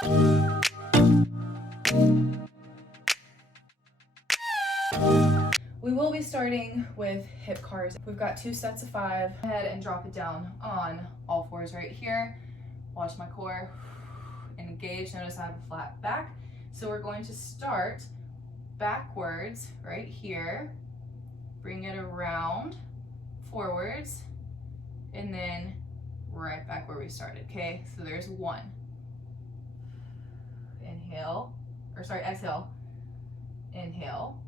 We will be starting with hip cars. We've got 2 sets of 5. Go ahead and drop it down on all fours right here. Watch my core, engage. Notice I have a flat back. So we're going to start backwards right here, bring it around, forwards, and then right back where we started, okay? So there's 1. Inhale, or sorry, exhale. Inhale.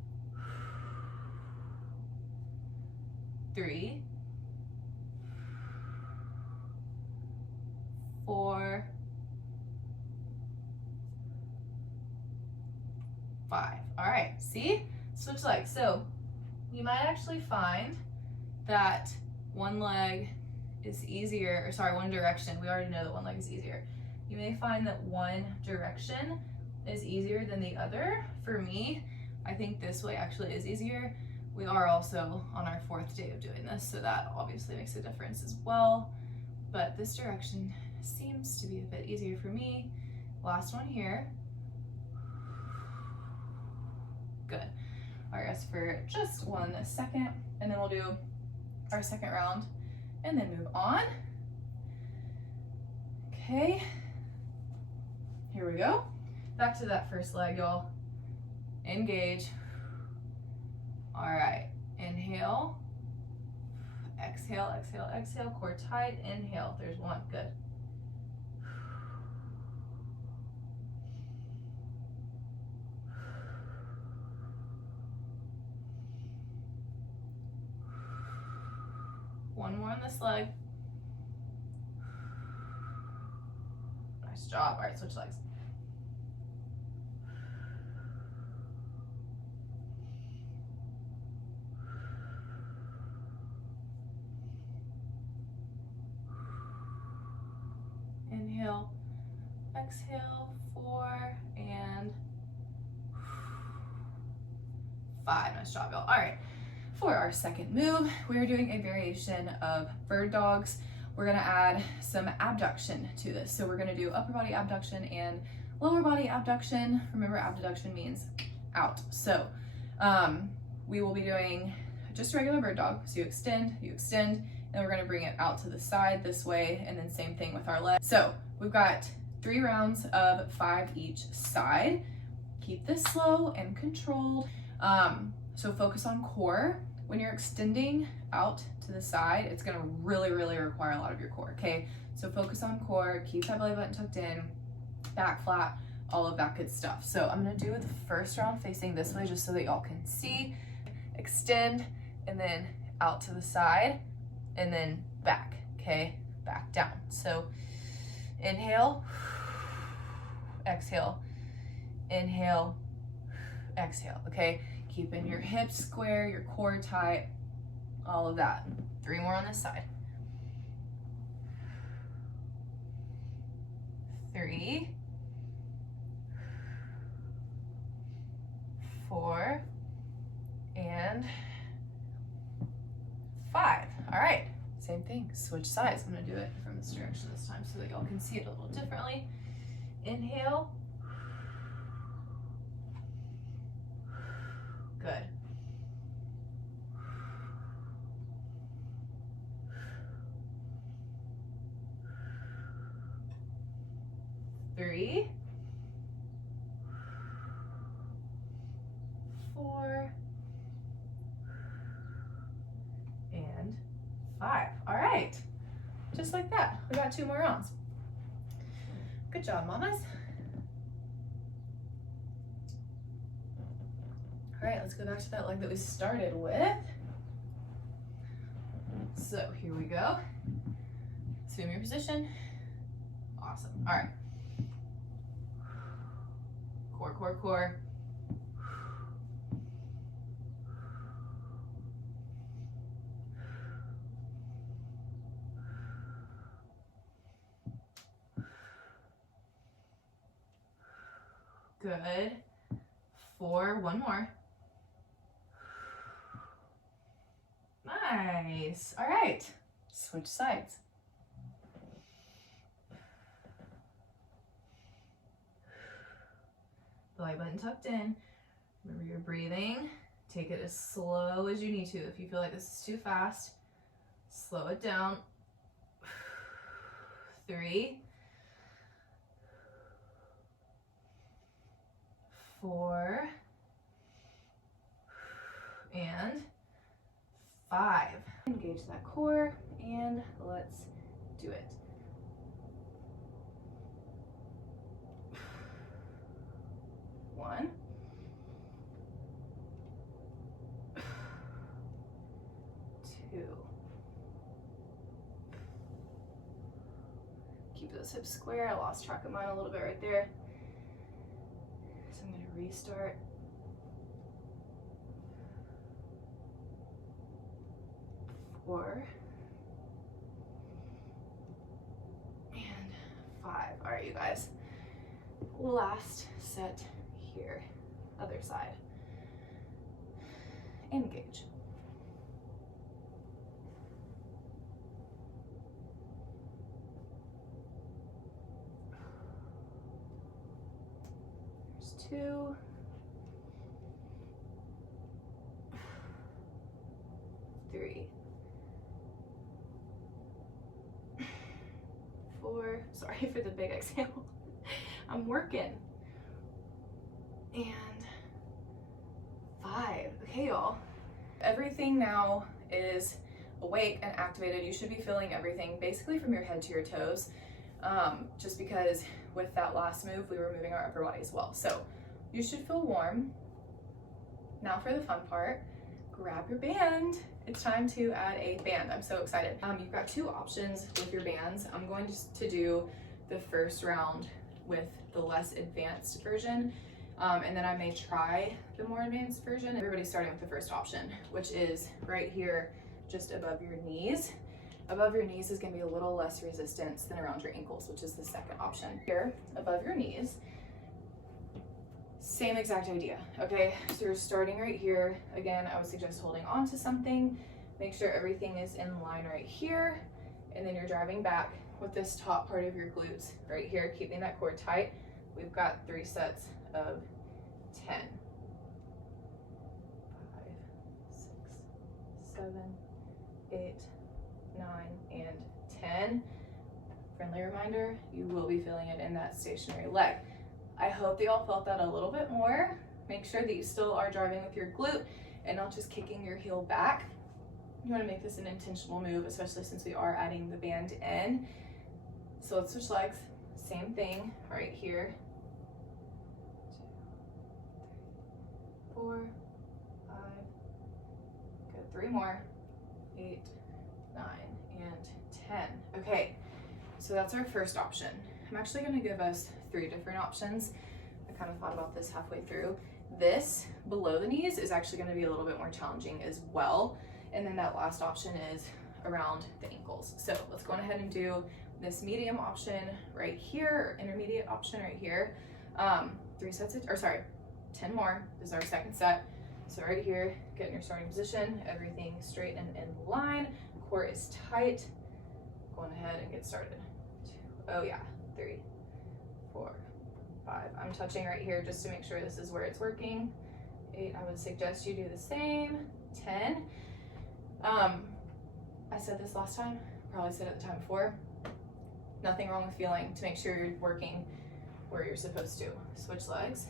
3, 4, 5. All right, see? Switch legs. So you might actually find that one leg is easier, or sorry, one direction. We already know that one leg is easier. You may find that one direction is easier than the other. For me, I think this way actually is easier. We are also on our 4th day of doing this, so that obviously makes a difference as well. But this direction seems to be a bit easier for me. Last one here. Good. All right, rest for just 1 second, and then we'll do our 2nd round and then move on. Okay, here we go. Back to that first leg, y'all. Engage. All right, inhale, exhale, exhale, exhale, core tight, inhale, there's 1, good. One more on this leg. Nice job. All right, switch legs. Inhale, exhale, 4 and 5. Nice job, y'all. All right. For our 2nd move, we are doing a variation of bird dogs. We're gonna add some abduction to this. So we're gonna do upper body abduction and lower body abduction. Remember, abduction means out. So we will be doing just a regular bird dog. So you extend, and we're gonna bring it out to the side this way, and then same thing with our leg. So we've got 3 rounds of 5 each side. Keep this slow and controlled. So focus on core. When you're extending out to the side, it's gonna really require a lot of your core, okay? So focus on core, keep that belly button tucked in, back flat, all of that good stuff. So I'm gonna do the first round facing this way just so that y'all can see. Extend, and then out to the side, and then back, okay? Back down. So inhale, exhale, inhale, exhale, okay? Keeping your hips square, your core tight, all of that. 3 more on this side. 3, 4, and 5. All right, same thing, switch sides. I'm gonna do it from this direction this time so that y'all can see it a little differently. Inhale. Good. 3, 4, and 5. All right, just like that. We got 2 more rounds. Good job, mamas. All right, let's go back to that leg that we started with. So here we go. Assume your position. Awesome. All right. Core, core, core. Good. 4, 1 more. Nice. All right, switch sides. belly button tucked in. Remember you're breathing. Take it as slow as you need to. If you feel like this is too fast, slow it down. 3, 4, and 5. Engage that core and let's do it. 1, 2. Keep those hips square. I lost track of mine a little bit right there. So I'm going to restart. 4 and 5. All right, you guys. Last set here. Other side. Engage. There's 2. 3. 4. Sorry for the big exhale. I'm working. And 5. Okay, y'all. Everything now is awake and activated. You should be feeling everything basically from your head to your toes. Just because with that last move, we were moving our upper body as well. So you should feel warm. Now for the fun part, grab your band. It's time to add a band. I'm so excited. You've got 2 options with your bands. I'm going to do the first round with the less advanced version, and then I may try the more advanced version. Everybody's starting with the first option, which is right here, just above your knees. Above your knees is going to be a little less resistance than around your ankles, which is the second option. Here, above your knees, same exact idea, okay? So you're starting right here. Again, I would suggest holding on to something. Make sure everything is in line right here, and then you're driving back with this top part of your glutes right here, keeping that core tight. We've got 3 sets of 10. 5, 6, 7, 8, 9, and 10. Friendly reminder, you will be feeling it in that stationary leg. I hope that y'all felt that a little bit more. Make sure that you still are driving with your glute and not just kicking your heel back. You want to make this an intentional move, especially since we are adding the band in. So let's switch legs. Same thing right here. 2, 3, 4, 5. Good. 3 more. 8, 9, and 10. Okay, so that's our first option. I'm actually going to give us 3 different options. I kind of thought about this halfway through. This below the knees is actually going to be a little bit more challenging as well. And then that last option is around the ankles. So let's go ahead and do this medium option right here, or intermediate option right here. 3 sets of, or sorry, 10 more. This is our second set. So right here, get in your starting position, everything straight and in line. Core is tight. Going ahead and get started. 2, oh yeah, 3, 4, 5. I'm touching right here just to make sure this is where it's working. 8, I would suggest you do the same. 10. I said this last time, probably said it the time before. Nothing wrong with feeling to make sure you're working where you're supposed to. Switch legs.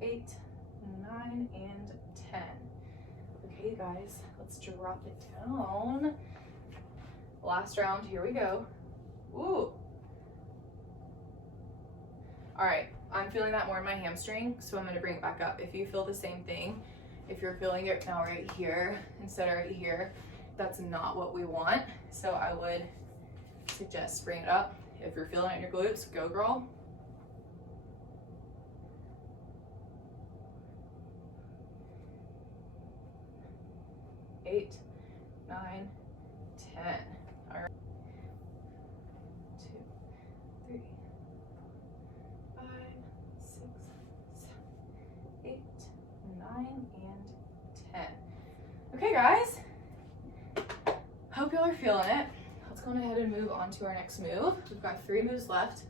2, 8, 9, and 10. Okay, guys, let's drop it down. Last round, here we go. Ooh. All right, I'm feeling that more in my hamstring, so I'm gonna bring it back up. If you feel the same thing, if you're feeling it now right here instead of right here, that's not what we want. So I would suggest bring it up. If you're feeling it in your glutes, go girl. Eight, 9, 10. All right. 2, 3, 4, 5, 6, 7, 8, 9, and 10. Okay, guys. Hope y'all are feeling it. go ahead and move on to our next move. We've got 3 moves left.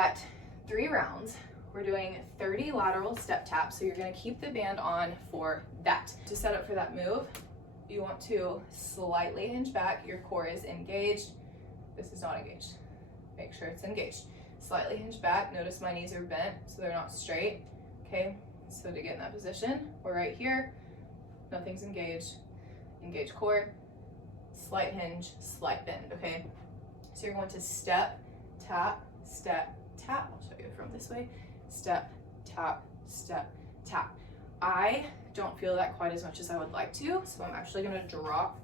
At 3 rounds, we're doing 30 lateral step taps. So you're gonna keep the band on for that. To set up for that move, you want to slightly hinge back. Your core is engaged. This is not engaged. Make sure it's engaged. Slightly hinge back. Notice my knees are bent so they're not straight. Okay, so to get in that position, we're right here. Nothing's engaged. Engage core, slight hinge, slight bend, okay? So you're going to step, tap, tap. I'll show you from this way. Step, tap, tap. I don't feel that quite as much as I would like to, so I'm actually gonna drop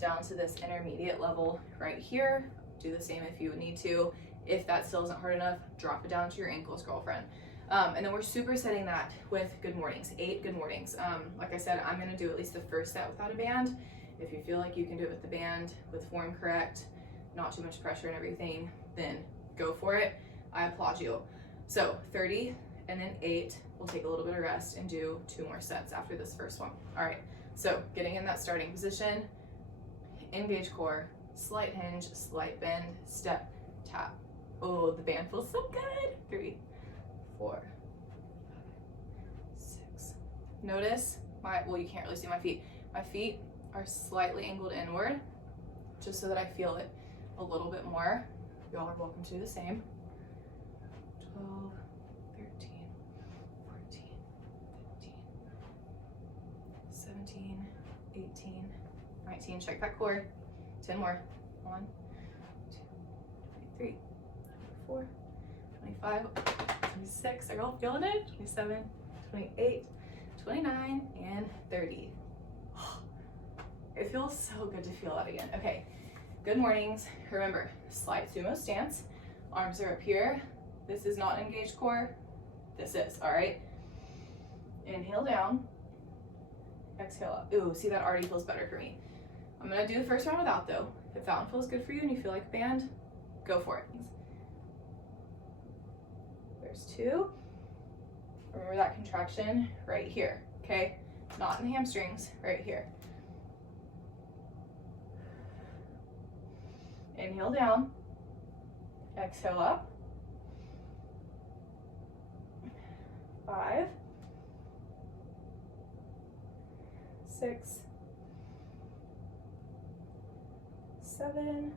down to this intermediate level right here. Do the same if you need to. If that still isn't hard enough, drop it down to your ankles, girlfriend. And then we're supersetting that with good mornings, 8 good mornings. Like I said, I'm gonna do at least the first set without a band. If you feel like you can do it with the band, with form correct, not too much pressure and everything, then go for it. I applaud you. So 30 and then 8, we'll take a little bit of rest and do 2 more sets after this first one. All right, so getting in that starting position, engage core, slight hinge, slight bend, step, tap. Oh, the band feels so good. 3, 4, 5, 6. Notice well, you can't really see my feet. My feet are slightly angled inward, just so that I feel it a little bit more. Y'all are welcome to do the same. 12, 13, 14, 15, 17, 18, 19. Check that core. 10 more. 1, 2, 23, 24, 25, 26. Are y'all feeling it? 27, 28, 29, and 30. It feels so good to feel that again. Okay, good mornings. Remember, slight sumo stance. Arms are up here. This is not engaged core. This is, all right? Inhale down. Exhale up. Ooh, see, that already feels better for me. I'm gonna do the first round without though. If that one feels good for you and you feel like a band, go for it. There's 2. Remember that contraction right here, okay? Not in the hamstrings, right here. Inhale down, exhale up. 5, 6, 7.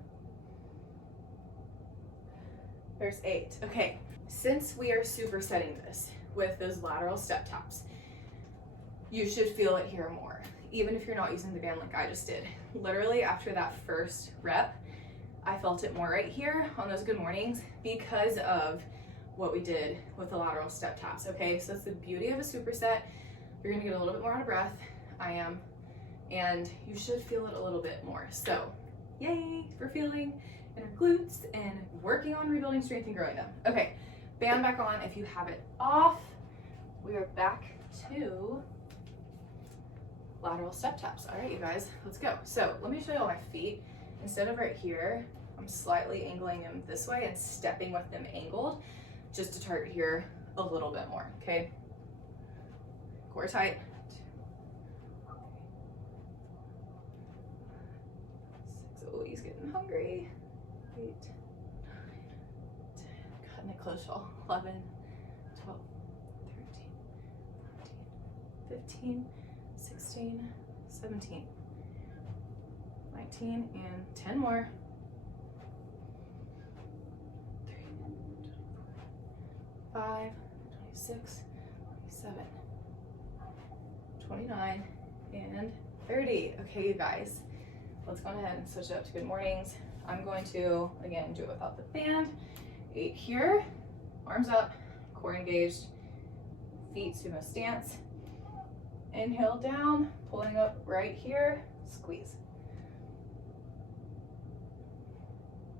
There's 8. Okay, since we are supersetting this with those lateral step taps, you should feel it here more, even if you're not using the band like I just did. Literally after that first rep, I felt it more right here on those good mornings because of what we did with the lateral step taps, okay? So that's the beauty of a superset. You're gonna get a little bit more out of breath. I am. And you should feel it a little bit more. So, yay for feeling in our glutes and working on rebuilding strength and growing them. Okay, band back on if you have it off. We are back to lateral step taps. All right, you guys, let's go. So let me show you all my feet. Instead of right here, I'm slightly angling them this way and stepping with them angled just to target here a little bit more, okay? Core tight. 6, oh, he's getting hungry. 8, 9, 10, cutting it close, y'all. 11, 12, 13, 14, 15, 16, 17, 19, and 10 more. 3, 24, 5, 26, 27, 29, and 30. Okay, you guys, let's go ahead and switch it up to good mornings. I'm going to, again, do it without the band. 8 here, arms up, core engaged, feet sumo stance. Inhale down, pulling up right here, squeeze.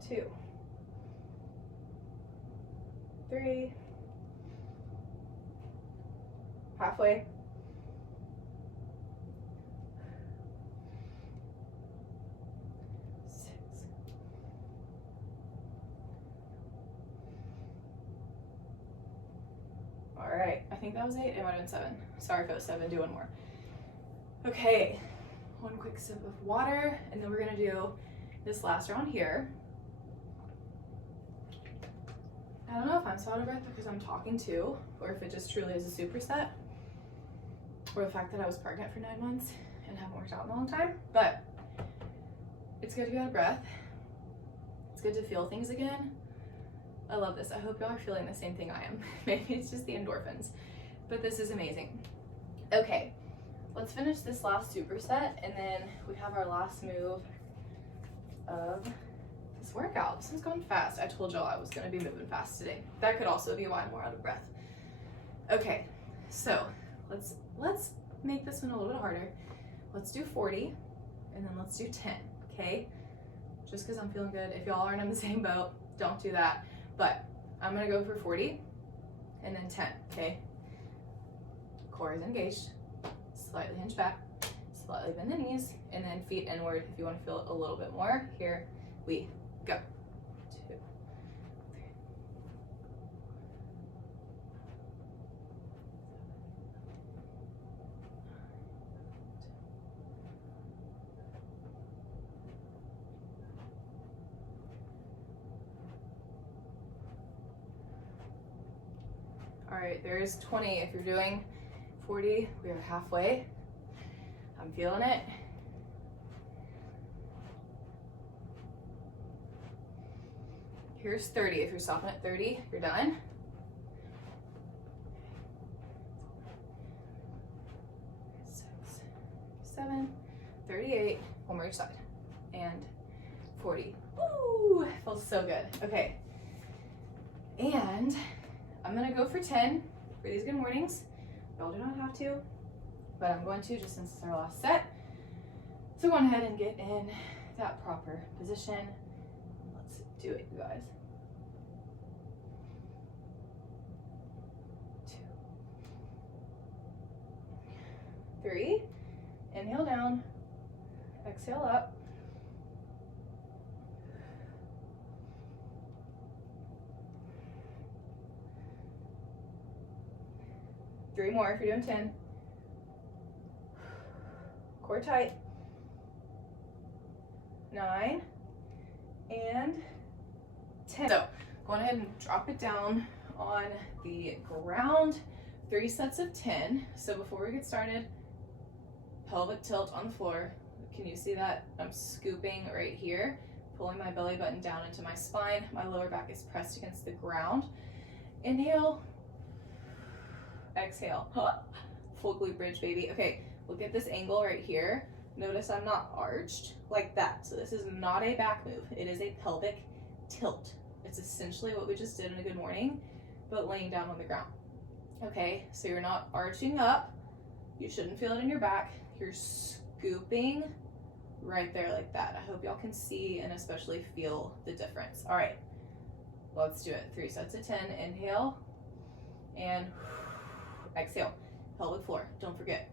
2, 3, halfway. 6, all right, I think that was 8, it might have been 7. Sorry if it was 7, do one more. Okay, one quick sip of water, and then we're gonna do this last round here. I don't know if I'm so out of breath because I'm talking too, or if it just truly is a superset, or the fact that I was pregnant for 9 months and haven't worked out in a long time. But it's good to get out of breath. It's good to feel things again. I love this. I hope y'all are feeling the same thing I am. Maybe it's just the endorphins, but this is amazing. Okay, let's finish this last superset, and then we have our last move of this workout. This one's going fast. I told y'all I was gonna be moving fast today. That could also be why I'm more out of breath. Okay, so let's make this one a little bit harder. Let's do 40, and then let's do 10, okay? Just because I'm feeling good. If y'all aren't in the same boat, don't do that. But I'm gonna go for 40, and then 10, okay? Core is engaged, slightly hinge back, slightly bend the knees, and then feet inward if you want to feel it a little bit more. Here we go. 2, 3. All right, there's 20. If you're doing 40, we are halfway. I'm feeling it. Here's 30. If you're stopping at 30, you're done. 6, 7, 38. One more each side. And 40. Woo! Feels so good. Okay. And I'm gonna go for 10 for these good mornings. Y'all do not have to, but I'm going to just since it's our last set. So go ahead and get in that proper position. Let's do it, you guys. 2, 3. Inhale down, exhale up. 3 more if you're doing 10. Core tight. 9 and 10. So go ahead and drop it down on the ground. 3 sets of 10. So before we get started, pelvic tilt on the floor. Can you see that? I'm scooping right here, pulling my belly button down into my spine. My lower back is pressed against the ground. Inhale. Exhale. Full glute bridge, baby. Okay, look at this angle right here. Notice I'm not arched like that. So this is not a back move. It is a pelvic tilt. It's essentially what we just did in a good morning, but laying down on the ground. Okay, so you're not arching up. You shouldn't feel it in your back. You're scooping right there like that. I hope y'all can see and especially feel the difference. All right, let's do it. 3 sets of 10. Inhale and exhale. Pelvic floor, don't forget.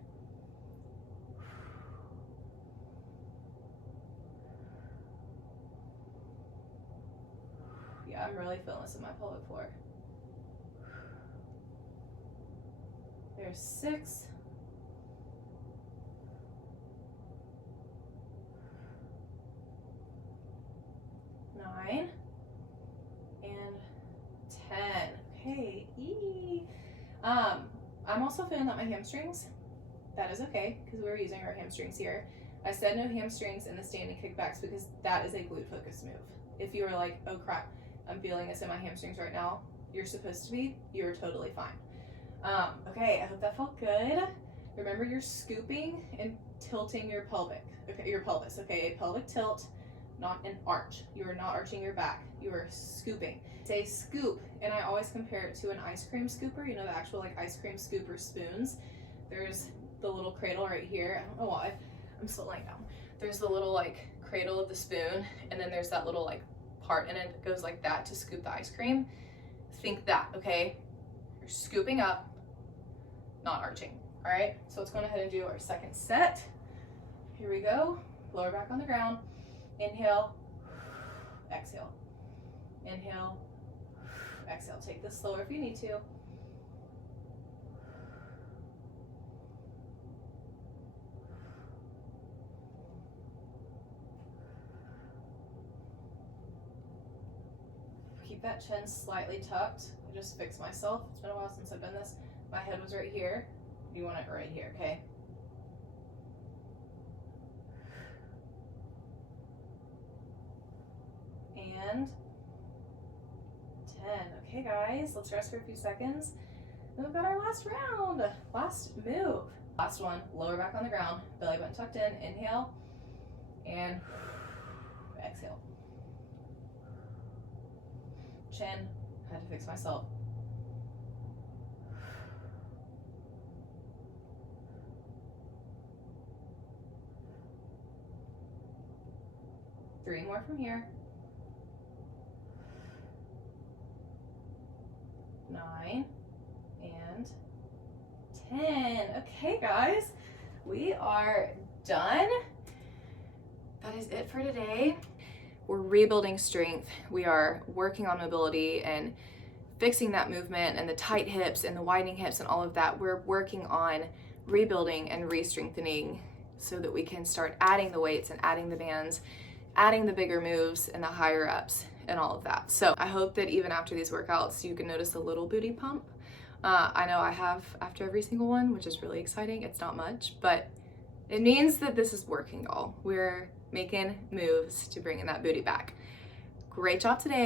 Yeah, I'm really feeling this in my pelvic floor. There's 6. 9 and 10. Okay, I'm also feeling that my hamstrings, that is okay, because we're using our hamstrings here. I said no hamstrings in the standing kickbacks because that is a glute focused move. If you are like, oh crap, I'm feeling this in my hamstrings right now, you're supposed to be, you're totally fine. Okay, I hope that felt good. Remember, you're scooping and tilting your pelvic, okay, your pelvis, okay, a pelvic tilt, not an arch. You are not arching your back, you are scooping. Say scoop, and I always compare it to an ice cream scooper, you know, the actual like ice cream scooper spoons. There's the little cradle right here, I don't know why, I'm still laying down. There's the little like cradle of the spoon, and then there's that little like part, and it goes like that to scoop the ice cream. Think that, okay? You're scooping up, not arching, all right? So let's go ahead and do our second set. Here we go, lower back on the ground. Inhale, exhale. Inhale, exhale. Take this slower if you need to. keep that chin slightly tucked. I just fixed myself. It's been a while since I've done this. My head was right here. You want it right here, okay? And 10. Okay, guys, let's rest for a few seconds. And we've got our last round, last move. Last one, lower back on the ground, belly button tucked in, inhale, and exhale. Chin, had to fix myself. Three more from here. 9 and 10. Okay, guys, we are done. That is it for today. We're rebuilding strength. We are working on mobility and fixing that movement and the tight hips and the widening hips and all of that. We're working on rebuilding and re-strengthening so that we can start adding the weights and adding the bands, adding the bigger moves and the higher ups and all of that. So I hope that even after these workouts, you can notice a little booty pump. I know I have after every single one, which is really exciting. It's not much, but it means that this is working, y'all. We're making moves to bring in that booty back. Great job today.